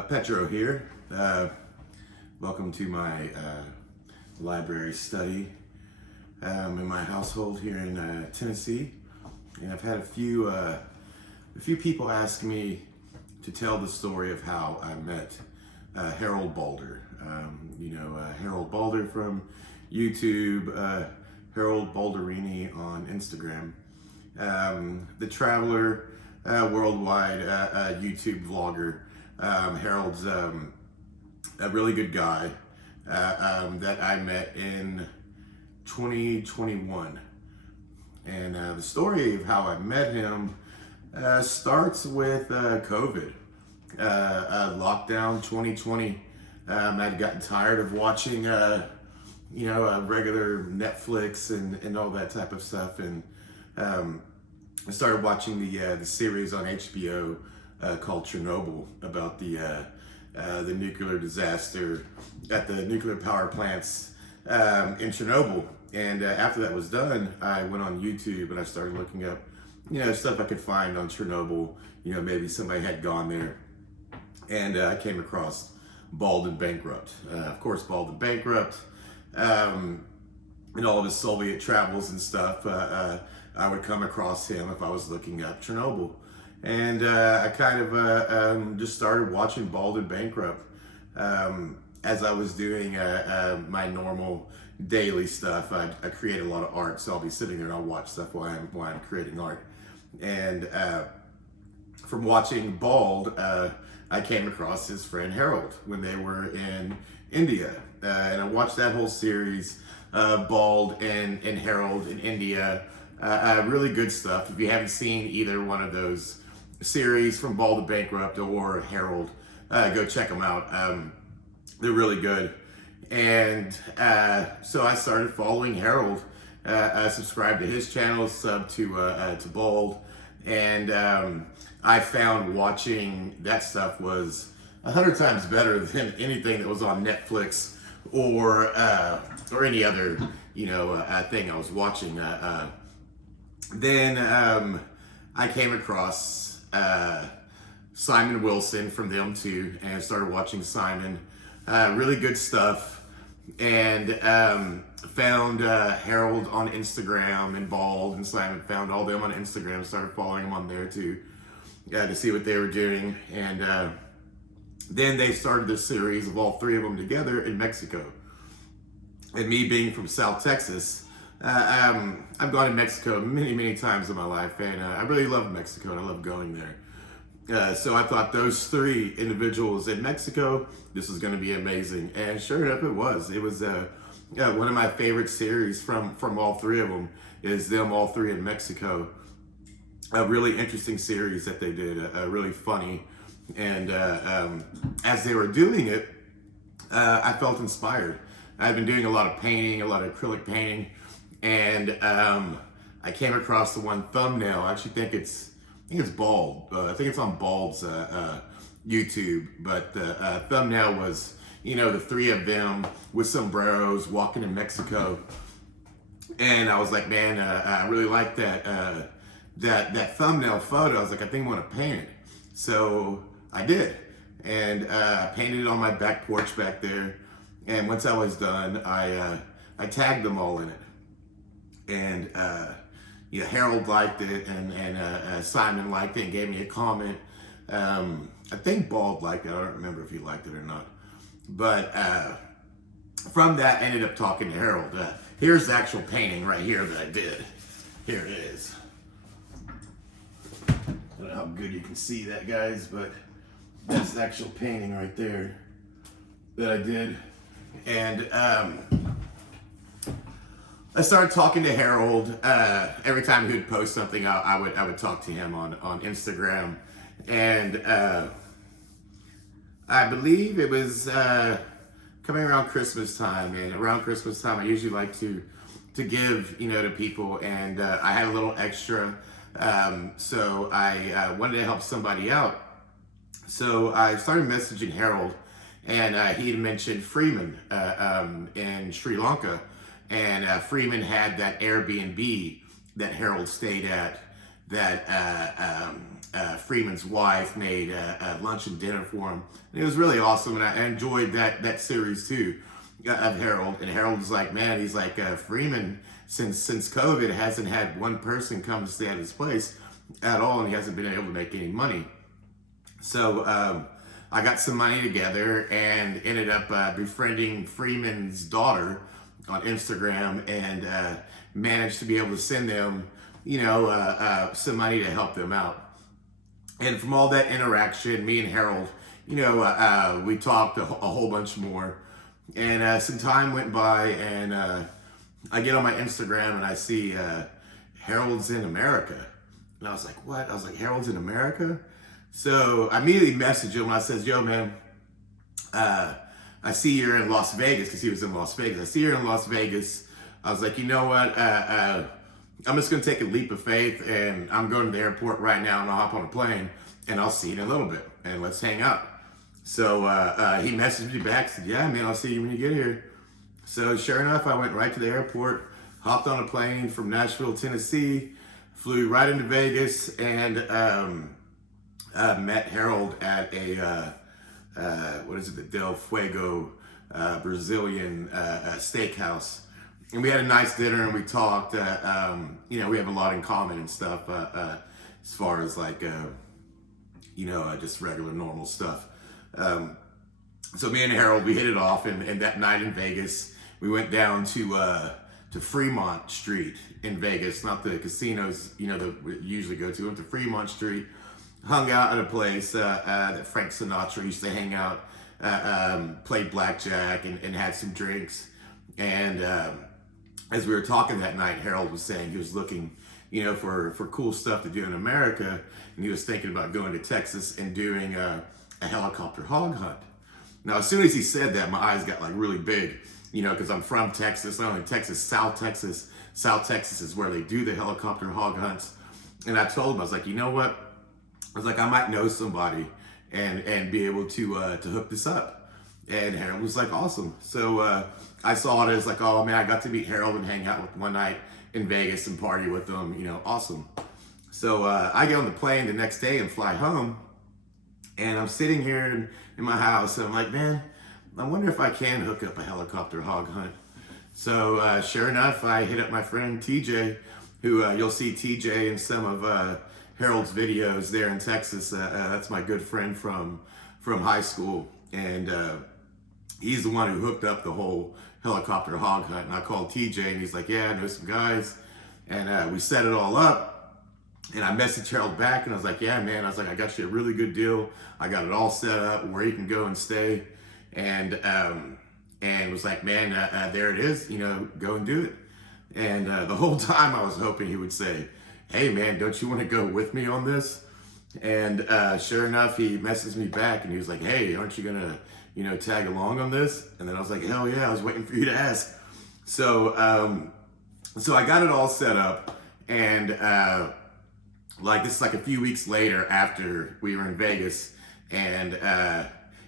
Petro here. Welcome to my library study in my household here in Tennessee. And I've had a few people ask me to tell the story of how I met Harald Baldr. Harald Baldr from YouTube, Harold Balderini on Instagram. The traveler, worldwide YouTube vlogger. Harold's a really good guy that I met in 2021. And the story of how I met him starts with COVID. Lockdown 2020. I'd gotten tired of watching regular Netflix and all that type of stuff, and I started watching the series on HBO called Chernobyl about the nuclear disaster at the nuclear power plants in Chernobyl. And after that was done, I went on YouTube and I started looking up, stuff I could find on Chernobyl. Maybe somebody had gone there, and I came across Bald and Bankrupt. Of course, Bald and Bankrupt. In all of his Soviet travels and stuff, I would come across him if I was looking up Chernobyl. And I kind of just started watching Bald and Bankrupt as I was doing my normal daily stuff. I create a lot of art, so I'll be sitting there and I'll watch stuff while I'm creating art. And from watching Bald, I came across his friend Harold when they were in India. And I watched that whole series, Bald and Harold in India. Really good stuff. If you haven't seen either one of those series, from Bald and Bankrupt or Harold, go check them out. They're really good. And so I started following Harold. I subscribed to his channel, sub to Bald, and I found watching that stuff was 100 times better than anything that was on Netflix or any other thing I was watching. Then I came across Simon Wilson from them too, and started watching Simon. Really good stuff, and found Harold on Instagram, and Bald and Simon, found all them on Instagram, started following them on there too, to see what they were doing. And then they started this series of all three of them together in Mexico. And me being from South Texas, I've gone to Mexico many times in my life, and I really love Mexico, and I love going there. So I thought those three individuals in Mexico, this was going to be amazing. And sure enough, it was. It was one of my favorite series from all three of them, is them all three in Mexico. A really interesting series that they did, really funny. And as they were doing it, I felt inspired. I've been doing a lot of painting, a lot of acrylic painting, and I came across the one thumbnail. I actually think it's Bald. I think it's on Bald's YouTube, but the thumbnail was, the three of them with sombreros walking in Mexico. And I was like, man, I really like that thumbnail photo. I was like, I think I want to paint it. So I did, and I painted it on my back porch back there. And once I was done, I tagged them all in it. And Harold liked it, and Simon liked it and gave me a comment. I think Bald liked it. I don't remember if he liked it or not. But from that, I ended up talking to Harold. Here's the actual painting right here that I did. Here it is. I don't know how good you can see that, guys, but that's the actual painting right there that I did. And I started talking to Harold. Every time he would post something, I would talk to him on Instagram. And I believe it was coming around Christmas time. And around Christmas time, I usually like to give, to people. And I had a little extra, so I wanted to help somebody out. So I started messaging Harold, and he had mentioned Freeman in Sri Lanka. And Freeman had that Airbnb that Harold stayed at that Freeman's wife made lunch and dinner for him. And it was really awesome, and I enjoyed that series too of Harold. And Harold was like, man, he's like, Freeman, since COVID, hasn't had one person come to stay at his place at all, and he hasn't been able to make any money. So I got some money together and ended up befriending Freeman's daughter on Instagram, and managed to be able to send them, some money to help them out. And from all that interaction, me and Harold, we talked a whole bunch more. And some time went by, and I get on my Instagram and I see Harold's in America. And I was like, what? I was like, Harold's in America? So I immediately messaged him. I says, yo, man, I see you're in Las Vegas, because he was in Las Vegas. I see you're in Las Vegas. I was like, you know what? I'm just going to take a leap of faith, and I'm going to the airport right now, and I'll hop on a plane, and I'll see you in a little bit, and let's hang out. So he messaged me back, said, yeah, man, I'll see you when you get here. So sure enough, I went right to the airport, hopped on a plane from Nashville, Tennessee, flew right into Vegas, and met Harold at a, the Del Fuego Brazilian steakhouse. And we had a nice dinner, and we talked. We have a lot in common and stuff, as far as like, just regular normal stuff. So me and Harold, we hit it off, and that night in Vegas, we went down to Fremont Street in Vegas, not the casinos, that we usually go to. Went to Fremont Street, hung out at a place that Frank Sinatra used to hang out, played blackjack and had some drinks. And as we were talking that night, Harold was saying he was looking, for cool stuff to do in America, and he was thinking about going to Texas and doing a helicopter hog hunt. Now, as soon as he said that, my eyes got like really big, because I'm from Texas, not only Texas, South Texas. South Texas is where they do the helicopter hog hunts. And I told him, I was like, you know what? I was like, I might know somebody and be able to hook this up. And Harold was like, awesome. So I saw it as like, oh man, I got to meet Harold and hang out with one night in Vegas and party with him, awesome. So I get on the plane the next day and fly home, and I'm sitting here in my house, and I'm like, man, I wonder if I can hook up a helicopter hog hunt. So sure enough, I hit up my friend TJ, who you'll see TJ in some of Harold's videos there in Texas. That's my good friend from high school, and he's the one who hooked up the whole helicopter hog hunt. And I called TJ, and he's like, yeah, I know some guys, and we set it all up. And I messaged Harold back, and I was like, yeah, man, I got you a really good deal. I got it all set up where you can go and stay. And was like, man, there it is, go and do it. And the whole time I was hoping he would say, hey man, don't you want to go with me on this? And sure enough, he messaged me back, and he was like, hey, aren't you gonna, tag along on this? And then I was like, hell yeah, I was waiting for you to ask. So I got it all set up, and this is like a few weeks later after we were in Vegas, and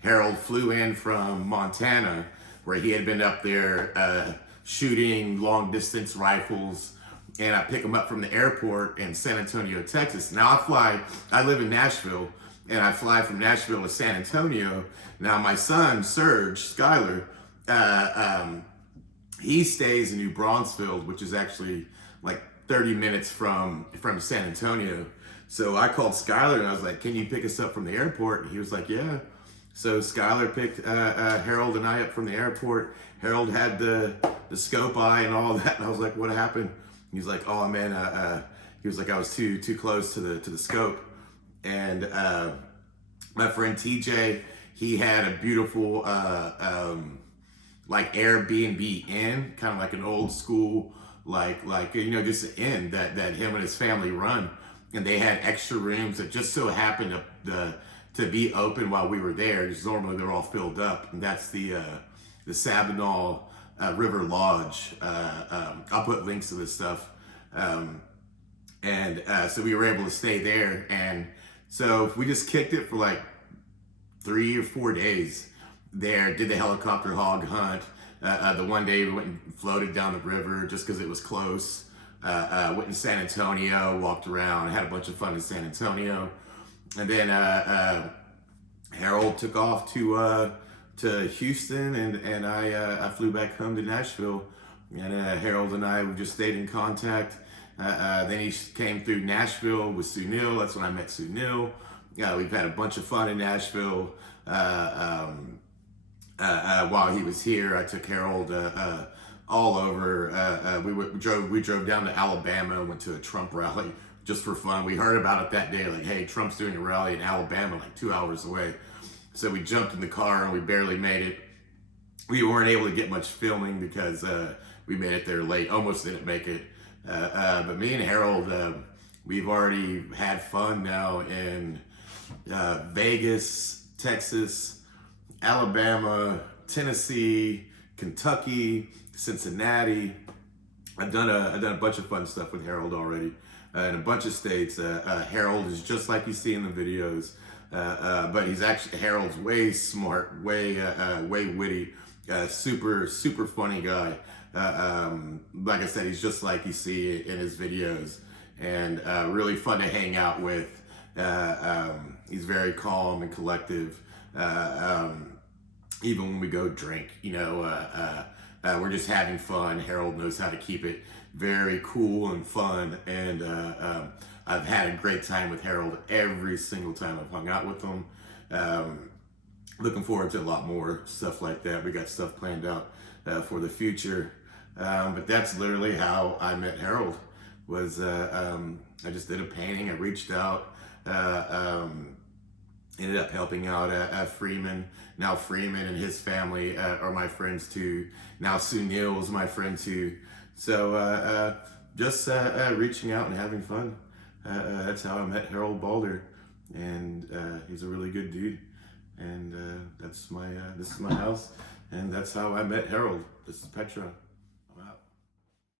Harold flew in from Montana, where he had been up there shooting long distance rifles, and I pick him up from the airport in San Antonio, Texas. Now I live in Nashville, and I fly from Nashville to San Antonio. Now my son, Serge Schuyler, he stays in New Braunfels, which is actually like 30 minutes from San Antonio. So I called Schuyler, and I was like, can you pick us up from the airport? And he was like, yeah. So Schuyler picked Harold and I up from the airport. Harold had the scope eye and all that, and I was like, what happened? He's like, oh man, he was like, I was too close to the scope. And my friend TJ, he had a beautiful like Airbnb inn, kind of like an old school, just an inn that him and his family run. And they had extra rooms that just so happened to be open while we were there, because normally they're all filled up. And that's the Sabinal River Lodge. I'll put links to this stuff. So we were able to stay there. And so we just kicked it for like 3 or 4 days there, did the helicopter hog hunt. The one day we went and floated down the river just because it was close. Went in San Antonio, walked around, had a bunch of fun in San Antonio. And then Harold took off to Houston, and I flew back home to Nashville. And Harold and I just stayed in contact. Then he came through Nashville with Sunil. That's when I met Sunil. We've had a bunch of fun in Nashville. While he was here, I took Harold all over. We drove down to Alabama, went to a Trump rally just for fun. We heard about it that day, like, hey, Trump's doing a rally in Alabama, like 2 hours away. So we jumped in the car and we barely made it. We weren't able to get much filming because we made it there late, almost didn't make it. But me and Harold, we've already had fun now in Vegas, Texas, Alabama, Tennessee, Kentucky, Cincinnati. I've done a bunch of fun stuff with Harold already in a bunch of states. Harold is just like you see in the videos, but Harold's way smart, way witty, super funny guy. Like I said, he's just like you see in his videos, and really fun to hang out with. He's very calm and collective. Even when we go drink, we're just having fun. Harold knows how to keep it very cool and fun, and I've had a great time with Harold every single time I've hung out with him. Looking forward to a lot more stuff like that. We got stuff planned out for the future, but that's literally how I met Harold. I just did a painting. I reached out. Ended up helping out Freeman. Now Freeman and his family are my friends too. Now Sunil is my friend too. So just reaching out and having fun. That's how I met Harald Baldr, and he's a really good dude. And this is my house, and that's how I met Harold. This is Petra.